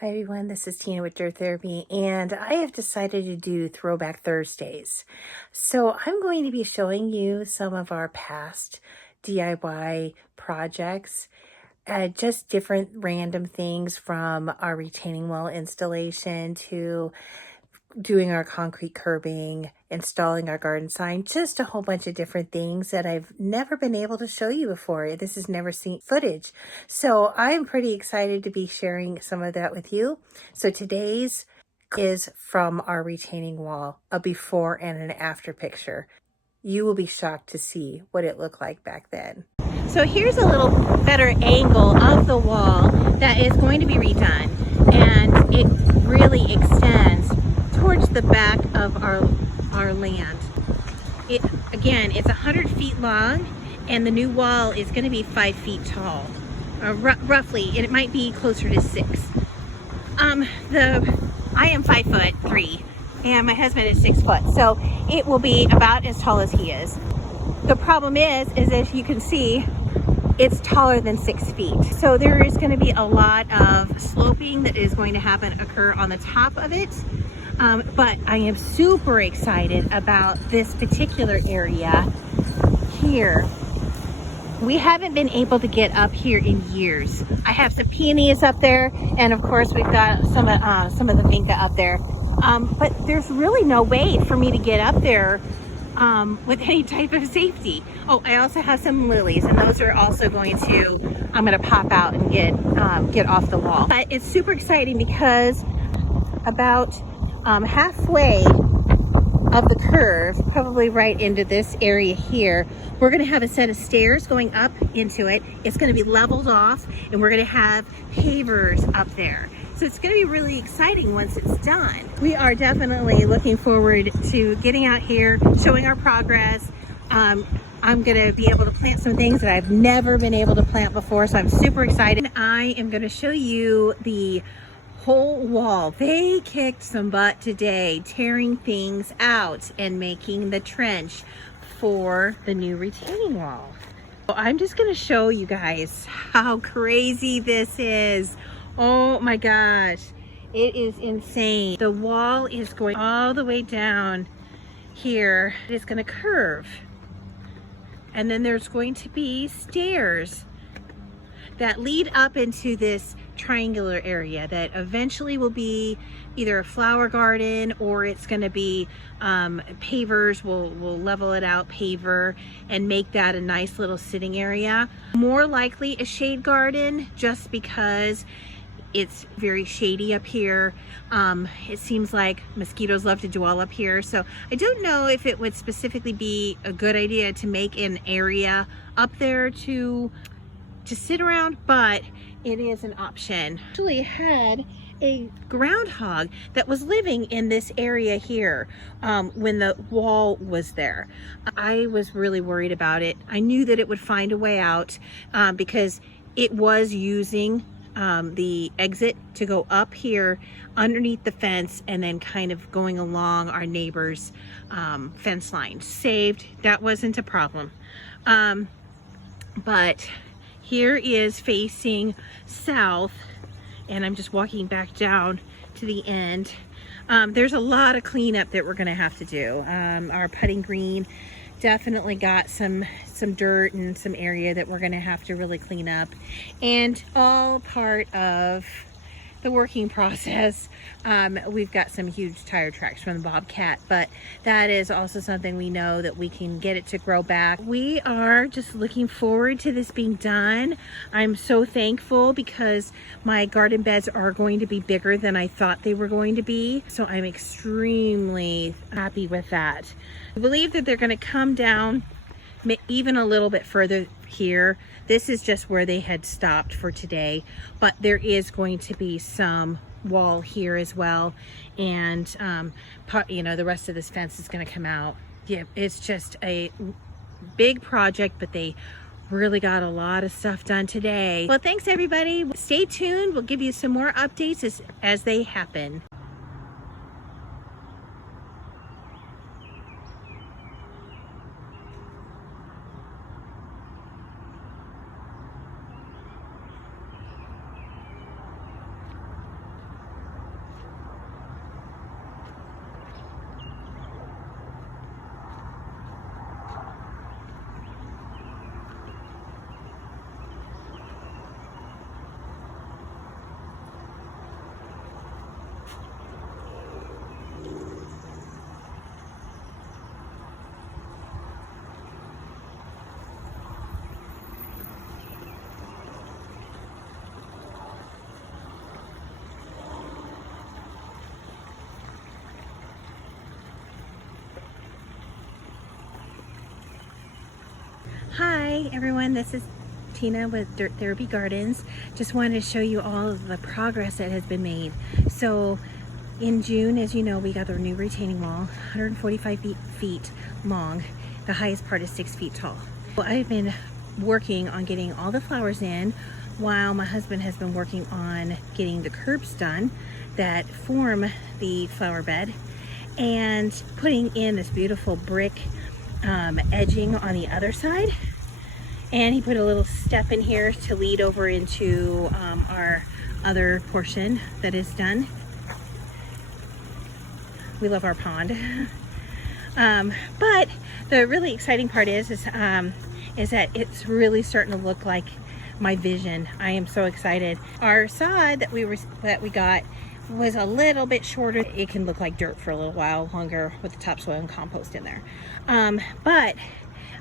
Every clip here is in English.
Hi everyone, this is Tina with Dirt Therapy, and I have decided to do Throwback Thursdays. So I'm going to be showing you some of our past DIY projects, just different random things from our retaining wall installation to doing our concrete curbing, installing our garden sign, just a whole bunch of different things that I've never been able to show you before. This has never seen footage. So I'm pretty excited to be sharing some of that with you. So today's is from our retaining wall, a before and an after picture. You will be shocked to see what it looked like back then. So here's a little better angle of the wall that is going to be redone, and it really extends towards the back of our land. Again, it's 100 feet long, and the new wall is going to be 5 feet tall, roughly. It might be closer to 6. I am 5'3", and my husband is 6 foot, so it will be about as tall as he is. The problem is as you can see, it's taller than 6 feet. So there is going to be a lot of sloping that is going to occur on the top of it. But I am super excited about this particular area here. We haven't been able to get up here in years. I have some peonies up there, and of course we've got some of the vinca up there. But there's really no way for me to get up there with any type of safety. Oh, I also have some lilies, and those are also I'm going to pop out and get off the wall. But it's super exciting because about halfway of the curve, probably right into this area here, we're going to have a set of stairs going up into it. It's going to be leveled off, and we're going to have pavers up there. So it's going to be really exciting once it's done. We are definitely looking forward to getting out here, showing our progress. I'm going to be able to plant some things that I've never been able to plant before, so I'm super excited. I am going to show you the whole wall. They kicked some butt today, tearing things out and making the trench for the new retaining wall. So I'm just going to show you guys how crazy this is. Oh my gosh, it is insane. The wall is going all the way down here. It's going to curve, and then there's going to be stairs that lead up into this triangular area that eventually will be either a flower garden, or it's going to be pavers. We'll level it out, paver, and make that a nice little sitting area. More likely a shade garden, just because it's very shady up here. It seems like mosquitoes love to dwell up here, so I don't know if it would specifically be a good idea to make an area up there to sit around, but it is an option. Actually had a groundhog that was living in this area here when the wall was there. I was really worried about it. I knew that it would find a way out because it was using the exit to go up here underneath the fence and then kind of going along our neighbor's fence line. Saved. That wasn't a problem. But here is facing south, and I'm just walking back down to the end. There's a lot of cleanup that we're going to have to do. Our putting green definitely got some dirt and some area that we're going to have to really clean up, and all part of the working process. We've got some huge tire tracks from the Bobcat, but that is also something we know that we can get it to grow back. We are just looking forward to this being done. I'm so thankful because my garden beds are going to be bigger than I thought they were going to be, so I'm extremely happy with that. I believe that they're going to come down even a little bit further here. This is just where they had stopped for today, but there is going to be some wall here as well, and the rest of this fence is going to come out. Yeah, it's just a big project, but they really got a lot of stuff done today. Well, thanks everybody. Stay tuned. We'll give you some more updates as they happen. Hi everyone, this is Tina with Dirt Therapy Gardens. Just wanted to show you all of the progress that has been made. So in June, as you know, we got the new retaining wall, 145 feet long. The highest part is 6 feet tall. Well, I've been working on getting all the flowers in while my husband has been working on getting the curbs done that form the flower bed and putting in this beautiful brick edging on the other side. And he put a little step in here to lead over into our other portion that is done. We love our pond. But the really exciting part is that it's really starting to look like my vision. I am so excited. Our sod that we got was a little bit shorter. It can look like dirt for a little while longer with the topsoil and compost in there. But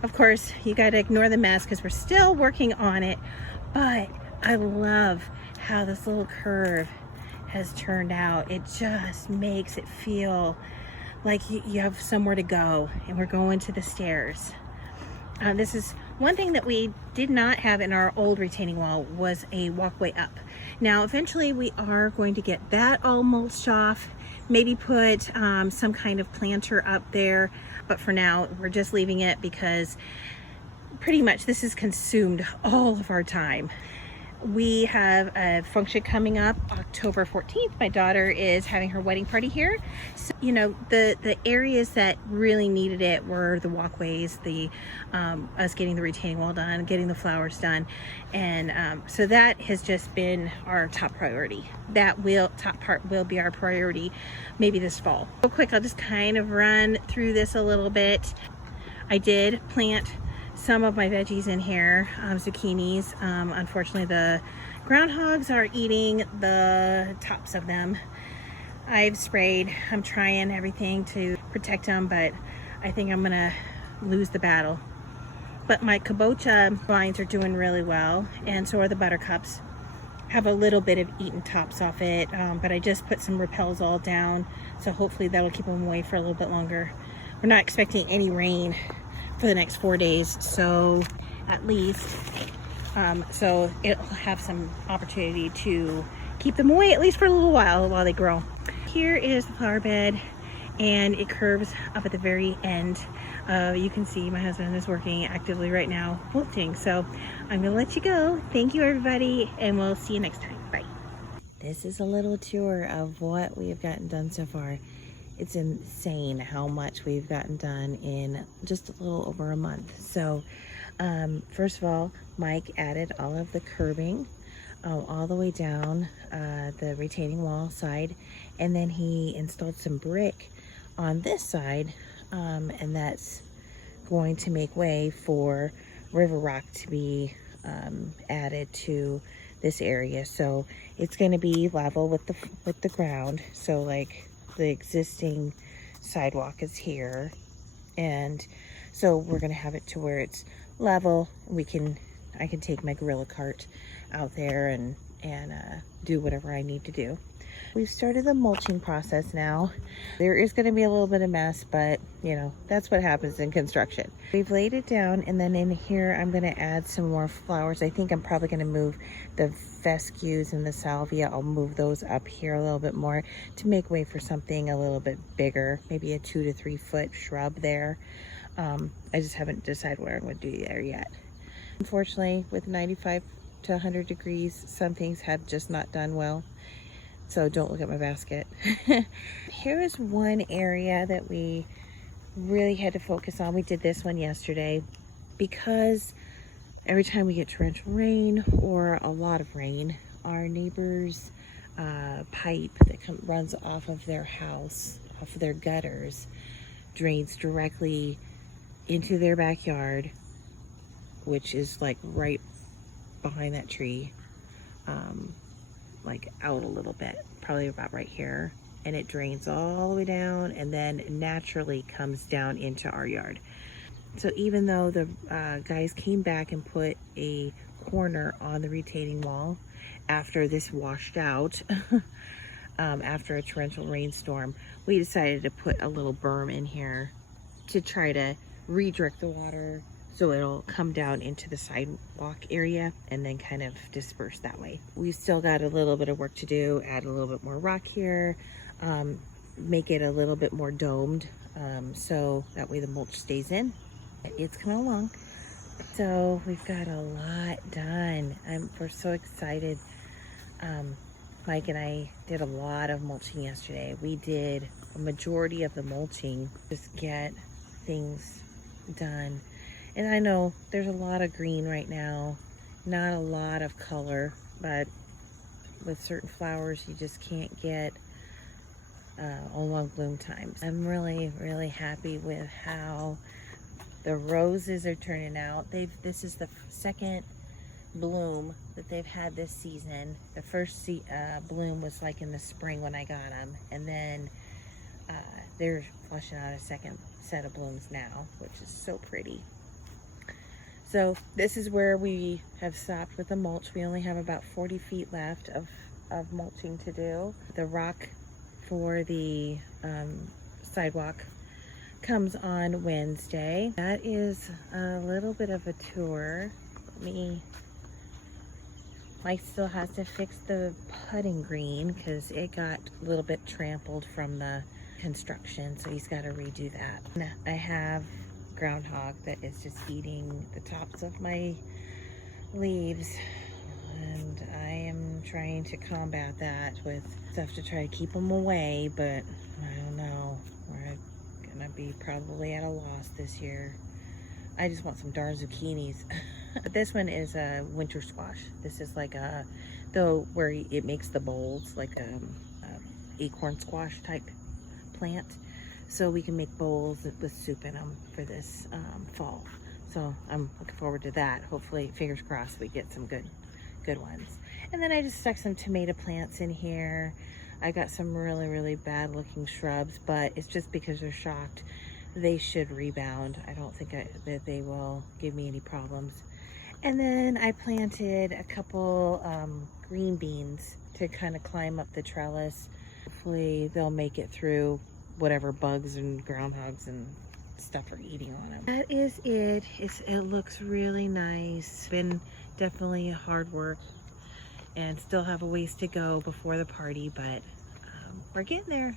of course, you got to ignore the mess because we're still working on it. But I love how this little curve has turned out. It just makes it feel like you have somewhere to go, and we're going to the stairs. This is one thing that we did not have in our old retaining wall, was a walkway up. Now eventually we are going to get that all mulched off, maybe put some kind of planter up there, but for now we're just leaving it because pretty much this has consumed all of our time. We have a function coming up October 14th. My daughter is having her wedding party here. So, you know, the areas that really needed it were the walkways, us getting the retaining wall done, getting the flowers done. And so that has just been our top priority. Top part will be our priority maybe this fall. Real quick, I'll just kind of run through this a little bit. I did plant some of my veggies in here, zucchinis. Unfortunately, the groundhogs are eating the tops of them. I've sprayed. I'm trying everything to protect them, but I think I'm gonna lose the battle. But my kabocha vines are doing really well, and so are the buttercups. Have a little bit of eaten tops off it, but I just put some repels all down, so hopefully that'll keep them away for a little bit longer. We're not expecting any rain for the next 4 days, so at least so it'll have some opportunity to keep them away at least for a little while they grow. Here is the flower bed, and it curves up at the very end. You can see my husband is working actively right now mulching, so I'm gonna let you go. Thank you everybody, and we'll see you next time. Bye. This is a little tour of what we have gotten done so far. It's insane how much we've gotten done in just a little over a month. So first of all, Mike added all of the curbing all the way down the retaining wall side, and then he installed some brick on this side, and that's going to make way for river rock to be added to this area. So it's going to be level with the ground. So like the existing sidewalk is here, and so we're going to have it to where it's level. I can take my gorilla cart out there and do whatever I need to do. We've started the mulching process now. There is going to be a little bit of mess, but you know, that's what happens in construction. We've laid it down, and then in here I'm going to add some more flowers. I think I'm probably going to move the fescues and the salvia. I'll move those up here a little bit more to make way for something a little bit bigger, maybe a 2 to 3 foot shrub there. I just haven't decided what I'm going to do there yet. Unfortunately, with 95 to 100 degrees, some things have just not done well. So don't look at my basket. Here is one area that we really had to focus on. We did this one yesterday because every time we get torrential rain or a lot of rain, our neighbor's pipe that runs off of their house, off of their gutters, drains directly into their backyard, which is like right behind that tree. Like out a little bit, probably about right here, and it drains all the way down and then naturally comes down into our yard. So even though the guys came back and put a corner on the retaining wall after this washed out, after a torrential rainstorm, we decided to put a little berm in here to try to redirect the water So it'll come down into the sidewalk area and then kind of disperse that way. We've still got a little bit of work to do, add a little bit more rock here, make it a little bit more domed, so that way the mulch stays in. It's coming along. So we've got a lot done. We're so excited. Mike and I did a lot of mulching yesterday. We did a majority of the mulching, just get things done. And I know there's a lot of green right now, not a lot of color, but with certain flowers you just can't get all long bloom times. I'm really, really happy with how the roses are turning out. This is the second bloom that they've had this season. The first bloom was like in the spring when I got them, and then they're flushing out a second set of blooms now, which is so pretty. So this is where we have stopped with the mulch. We only have about 40 feet left of mulching to do. The rock for the sidewalk comes on Wednesday. That is a little bit of a tour. Mike still has to fix the putting green because it got a little bit trampled from the construction, so he's got to redo that. I have groundhog that is just eating the tops of my leaves, and I am trying to combat that with stuff to try to keep them away, but I don't know. We're gonna be probably at a loss this year. I just want some darn zucchinis. This one is a winter squash. This is like where it makes the bowls, like a acorn squash type plant. So we can make bowls with soup in them for this fall. So I'm looking forward to that. Hopefully, fingers crossed, we get some good ones. And then I just stuck some tomato plants in here. I got some really, really bad looking shrubs, but it's just because they're shocked. They should rebound. I don't think that they will give me any problems. And then I planted a couple green beans to kind of climb up the trellis. Hopefully they'll make it through whatever bugs and groundhogs and stuff are eating on them. That is it. It looks really nice. Been definitely hard work and still have a ways to go before the party, but we're getting there.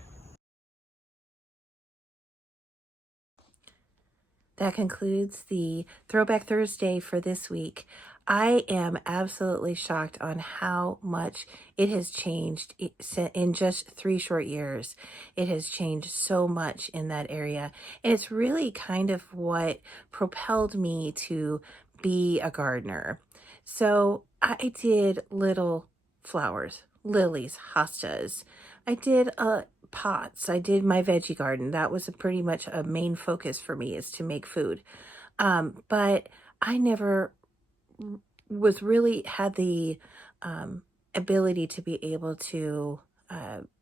That concludes the Throwback Thursday for this week. I am absolutely shocked on how much it has changed in just 3 short years. It has changed so much in that area. And it's really kind of what propelled me to be a gardener. So I did little flowers, lilies, hostas. I did pots. I did my veggie garden. That was pretty much a main focus for me, is to make food. But I never had the ability to be able to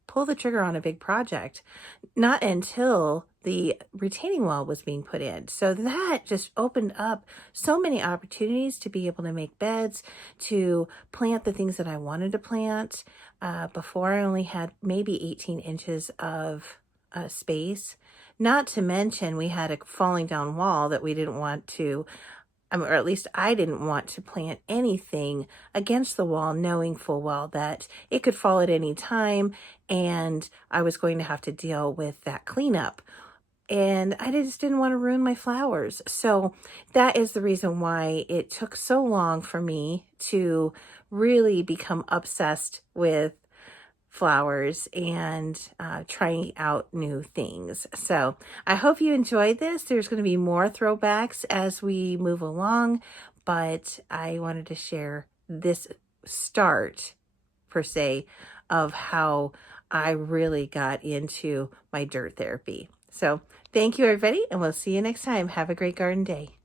pull the trigger on a big project, not until the retaining wall was being put in. So that just opened up so many opportunities to be able to make beds, to plant the things that I wanted to plant. Before, I only had maybe 18 inches of space. Not to mention we had a falling down wall that we didn't want to, or at least I didn't want to plant anything against the wall, knowing full well that it could fall at any time and I was going to have to deal with that cleanup. And I just didn't want to ruin my flowers. So that is the reason why it took so long for me to really become obsessed with flowers and trying out new things. So I hope you enjoyed this. There's going to be more throwbacks as we move along, but I wanted to share this start, per se, of how I really got into my dirt therapy. So thank you, everybody, and we'll see you next time. Have a great garden day.